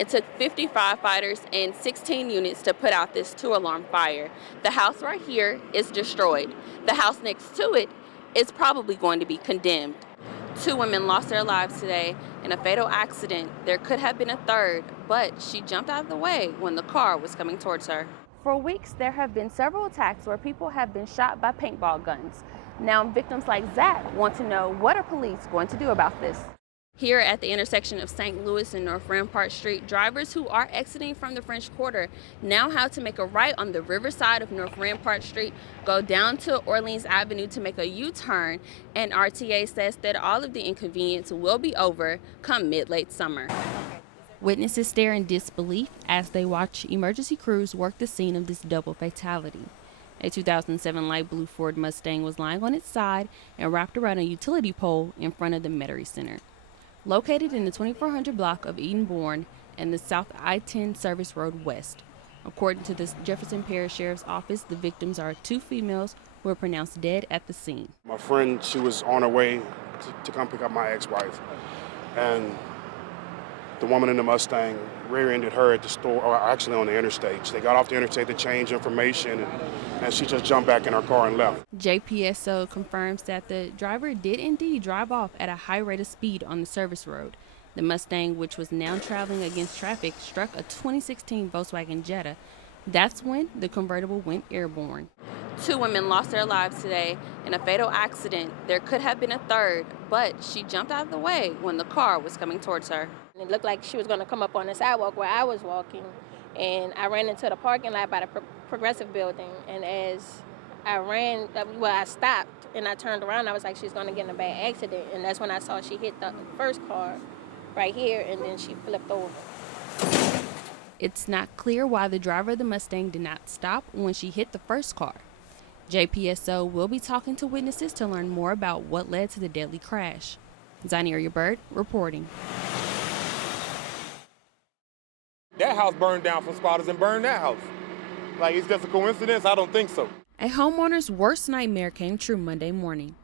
It took 50 firefighters and 16 units to put out this two-alarm fire. The house right here is destroyed. The house next to it is probably going to be condemned. Two women lost their lives today in a fatal accident. There could have been a third, but she jumped out of the way when the car was coming towards her. For weeks, there have been several attacks where people have been shot by paintball guns. Now, victims like Zach want to know, what are police going to do about this? Here at the intersection of St. Louis and North Rampart Street, drivers who are exiting from the French Quarter now have to make a right on the riverside of North Rampart Street, go down to Orleans Avenue to make a U-turn, and RTA says that all of the inconvenience will be over come mid-late summer. Witnesses stare in disbelief as they watch emergency crews work the scene of this double fatality. A 2007 light blue Ford Mustang was lying on its side and wrapped around a utility pole in front of the Metairie Center. Located in the 2400 block of Eden Bourne and the South I-10 Service Road West. According to the Jefferson Parish Sheriff's Office, the victims are two females who were pronounced dead at the scene. My friend, she was on her way to come pick up my ex-wife, and the woman in the Mustang rear-ended her at the store, or actually on the interstate. They got off the interstate to change information, and she just jumped back in her car and left. JPSO confirms that the driver did indeed drive off at a high rate of speed on the service road. The Mustang, which was now traveling against traffic, struck a 2016 Volkswagen Jetta. That's when the convertible went airborne. Two women lost their lives today in a fatal accident. There could have been a third, but she jumped out of the way when the car was coming towards her. It looked like she was going to come up on the sidewalk where I was walking, and I ran into the parking lot by the Progressive building, and as I ran, I stopped and I turned around. I was like, she's going to get in a bad accident, and that's when I saw she hit the first car right here, and then she flipped over. It's not clear why the driver of the Mustang did not stop when she hit the first car. JPSO will be talking to witnesses to learn more about what led to the deadly crash. Zyneria Byrd reporting. That house burned down from spotters and burned that house. Like, it's just a coincidence? I don't think so. A homeowner's worst nightmare came true Monday morning.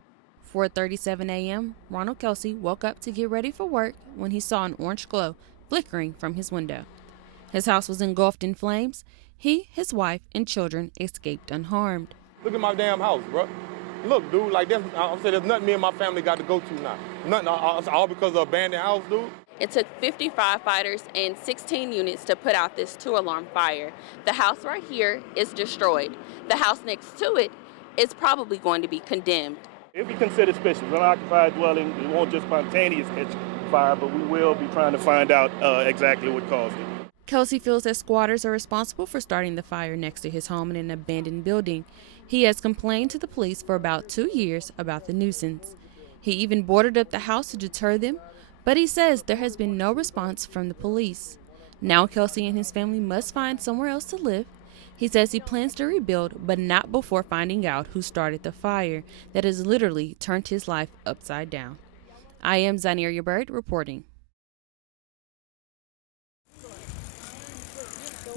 4:37 a.m., Ronald Kelsey woke up to get ready for work when he saw an orange glow flickering from his window. His house was engulfed in flames. He, his wife, and children escaped unharmed. Look at my damn house, bro. Look, dude, like this, I'm saying there's nothing me and my family got to go to now. Nothing, all because of abandoned house, dude. It took 50 firefighters and 16 units to put out this two-alarm fire. The house right here is destroyed. The house next to it is probably going to be condemned. If we consider special, an unoccupied dwelling, we won't just spontaneous catch fire, but we will be trying to find out exactly what caused it. Kelsey feels that squatters are responsible for starting the fire next to his home in an abandoned building. He has complained to the police for about 2 years about the nuisance. He even boarded up the house to deter them, but he says there has been no response from the police. Now Kelsey and his family must find somewhere else to live. He says he plans to rebuild, but not before finding out who started the fire that has literally turned his life upside down. I am Zyneria Byrd reporting.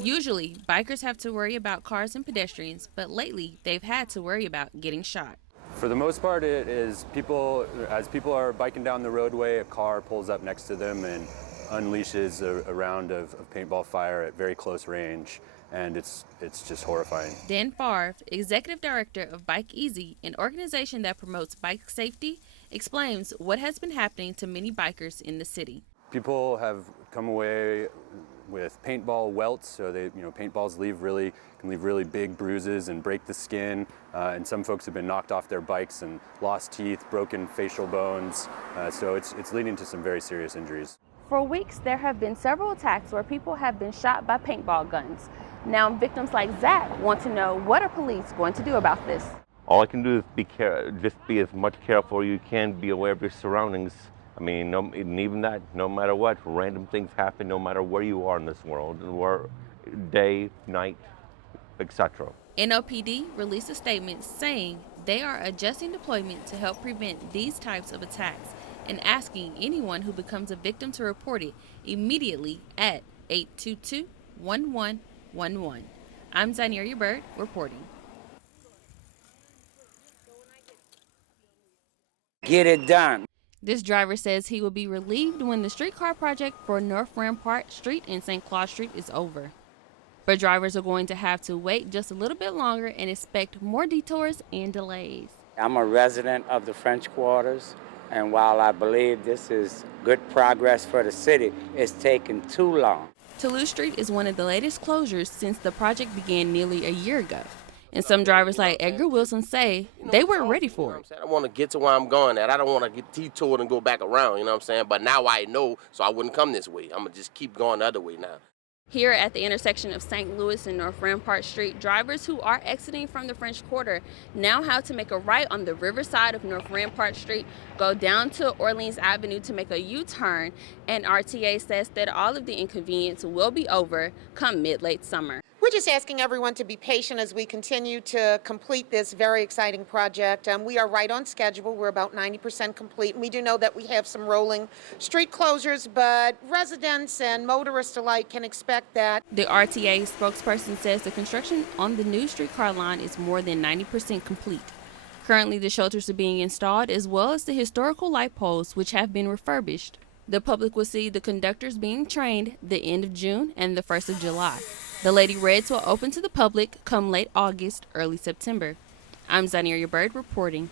Usually, bikers have to worry about cars and pedestrians, but lately they've had to worry about getting shot. For the most part, it is as people are biking down the roadway, a car pulls up next to them and unleashes a round of paintball fire at very close range, and it's just horrifying. Dan Favre, executive director of Bike Easy, an organization that promotes bike safety, explains what has been happening to many bikers in the city. People have come away with paintball welts, so paintballs can leave really big bruises and break the skin, and some folks have been knocked off their bikes and lost teeth, broken facial bones, so it's leading to some very serious injuries. For weeks, there have been several attacks where people have been shot by paintball guns. Now, victims like Zach want to know, what are police going to do about this? All I can do is just be as much careful as you can, be aware of your surroundings. I mean, and even that, no matter what, random things happen, no matter where you are in this world, day, night, etc. NOPD released a statement saying they are adjusting deployment to help prevent these types of attacks and asking anyone who becomes a victim to report it immediately at 822-1111. I'm Zyneria Byrd reporting. Get it done. This driver says he will be relieved when the streetcar project for North Rampart Street and St. Claude Street is over. But drivers are going to have to wait just a little bit longer and expect more detours and delays. I'm a resident of the French Quarters, and while I believe this is good progress for the city, it's taken too long. Toulouse Street is one of the latest closures since the project began nearly a year ago. And some drivers like Edgar Wilson say they weren't ready for it. I want to get to where I'm going at. I don't want to get detoured and go back around, you know what I'm saying? But now I know, so I wouldn't come this way. I'm going to just keep going the other way now. Here at the intersection of St. Louis and North Rampart Street, drivers who are exiting from the French Quarter now have to make a right on the riverside of North Rampart Street, go down to Orleans Avenue to make a U-turn, and RTA says that all of the inconvenience will be over come mid-late summer. We're just asking everyone to be patient as we continue to complete this very exciting project. We are right on schedule. We're about 90% complete. And we do know that we have some rolling street closures, but residents and motorists alike can expect that. The RTA spokesperson says the construction on the new streetcar line is more than 90% complete. Currently, the shelters are being installed as well as the historical light poles, which have been refurbished. The public will see the conductors being trained the end of June and the 1st of July. The Lady Reds will open to the public come late August, early September. I'm Zyneria Byrd reporting.